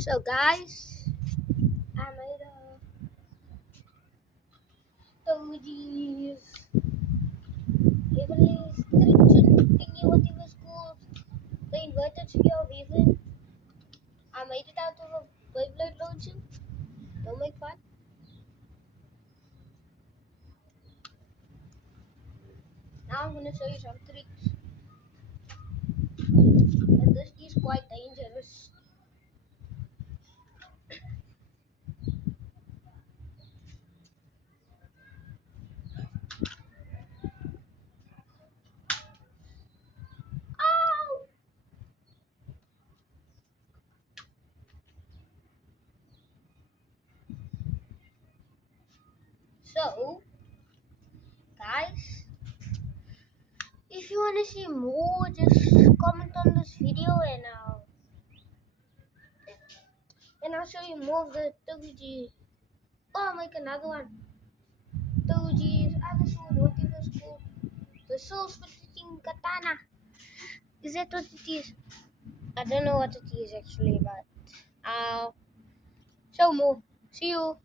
So guys, I made a Toji's Heavenly Striction thingy, what it was called. The inverted sphere of heaven. I made it out of a Beyblade launcher. Don't make fun. Now I'm gonna show you some tricks. And this is quite dangerous. Ow! So, guys, if you wanna see more, just comment on this video and I'll show you more of the Toji. Or I'll make another one. Toji's other sword, what it was called. The soul splitting katana. Is that what it is? I don't know what it is actually, but I'll show more. See you.